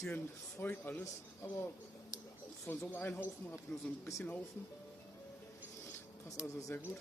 bisschen feucht alles, aber von so einem Haufen habe ich nur so ein bisschen Haufen. Passt also sehr gut.